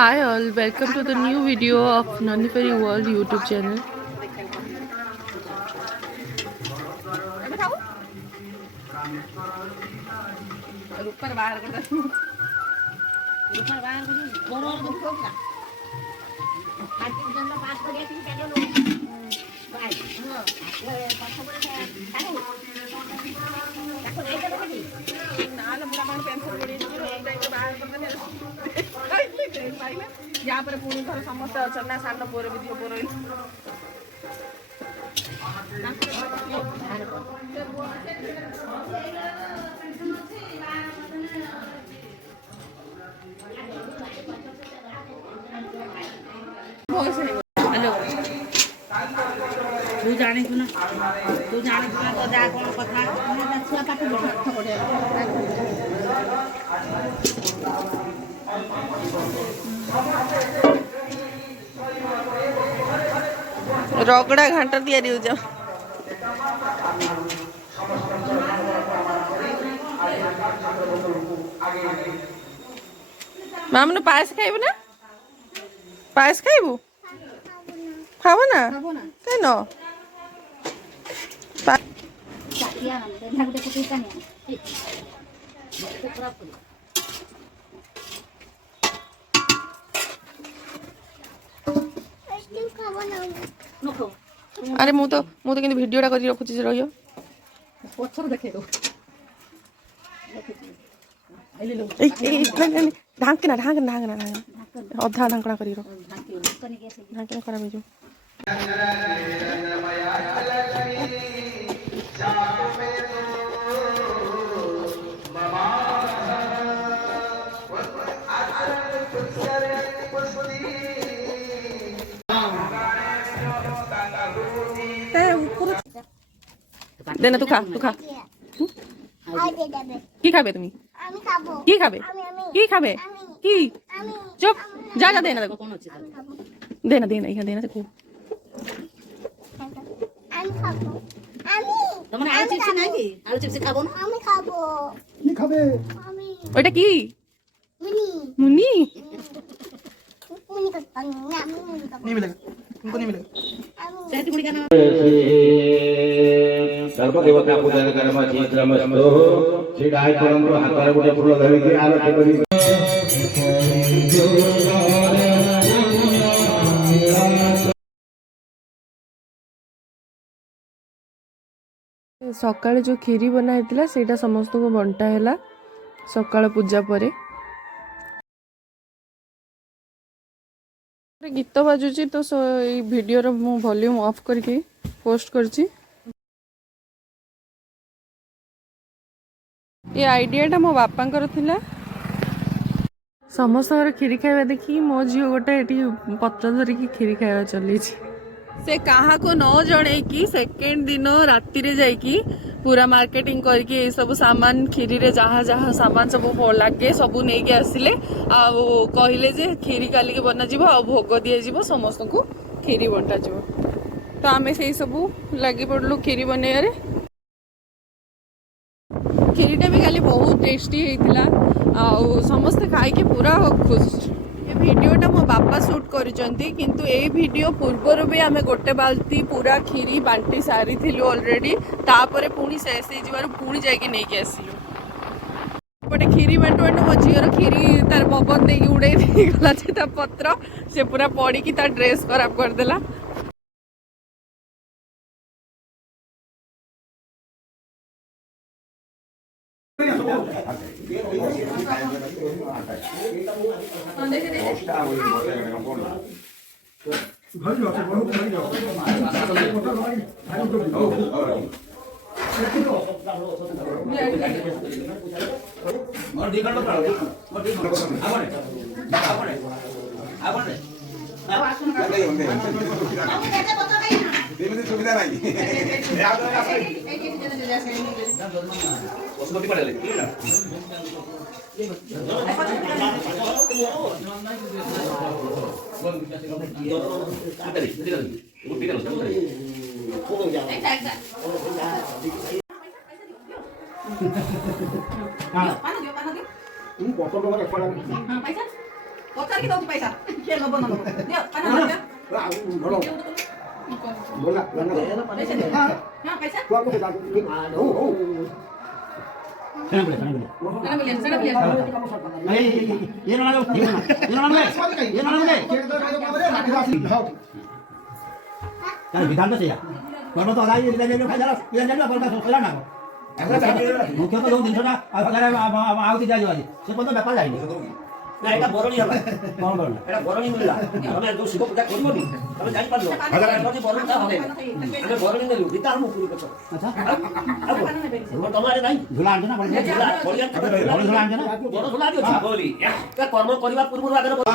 Hi all, welcome to the new video of Nandiferi World YouTube channel. यहाँ पर पुणी घर समस्त अच्छा ना सान पोर भी दियो पोर हेलो तू जाने तू जाने तो जा कौन कथा छुआ पाठ पढ़े रगड़ा घाट तैयारी हो जाओ मामू पायस खाइबू ना पायस खाइबू खाबो ना कहीं न अरे मु तो किंतु वीडियोटा कर रखुची से रहियो पछर देखे दो ढांकना अधा ढांकना करी ढांकना खराब हो देना तू खा की खाबे तुम की खाबे की खाबे की चुप जा जा देना देखो देना देना यहाँ देना देखो তোমার আলু চিপস নাকি আলু চিপস খাবো না আমি খাবো কি খাবে আমি ওটা কি মুনি মুনি মুনি করতাম না আমি মুনি খাবো नहीं मिलेगा तुमको नहीं मिलेगा চাটি মুড়ি কেন सर्वदेवता पूजन कर्म चित्रमस्तो श्री गाय परम हातार गुटे फूल धरिके आरती करी सकाळे जो खीरी बना हेतिला सेटा समस्त को बंटा हैला सकाळ पूजा परे गीत बाजुची तो वीडियो रो मु वॉल्यूम ऑफ करके पोस्ट करची ये आइडियाटा मो बापांकर थिला समस्त खीरी खाଇବା देखी मो झील गोटे ये पत्र धरिकी खीरी खाଇବା चली से कहा को न जड़े कि सेकेंड दिन राति रे जाइकी पूरा मार्केटिंग करके ये सब सामान खीरी रे जहाँ जहाँ सामान सब लगे सब नहीं के आसिले आ कहले जे खीरी काली के बना जीवो आ भोग दिया जीवो समस्त को खीरी बंटा जीवो तो आमे से सब लगी पड़लु खीरी बनैया खीरीटा भी खाली बहुत टेस्टी होता समस्ते खाई के पूरा खुश ये वीडियोटा मो बापा शूट करिसंती किंतु ए वीडियो पूर्वर भी आमे गोटे बाल्टी पूरा खीरी बांटी सारी थिलु ऑलरेडी तापरे पुणी शेष हो जिवार पुणी जाके नहीं के आसिलु गोटे खीरी बांटू बांटू मो झीर खीरी तार पवन दे उड़े गला ता पत्र से पूरा पड़ी की तार ड्रेस खराब कर देला सुविधा नहीं तुम कत टका କରିକି ଦଉଛି ପଇସା କିଏ ନବ ନ ନବ ଦିଅ ପାନ ଦିଅ ପଇସା ଦିଅ ହଁ ପଇସା विधान तो चाहिए पर्वत तो आगे इधर जो खाई जा ये जानो पर्वत सोला ना मुख्य तो दोन दिन छोटा अगर आउती जा जाई से पतो व्यापार जाई ना এটা বরণী হলা कौन बोल এটা বরণী মিললা আমি जो শিব পূজা করবনি তুমি জানি পারলো যদি বরণীটা হবে আমি বরণী নেলু দিতা আমি পুরো করছো अच्छा তোমারে নাই झूला आंटे ना बोल ঝুলা বড়িয়া बड़ झूला आंटे ना বড় ঝুলা দিও বলি তা কর্ম করিবা পূর্বରୁ আগে ভগবান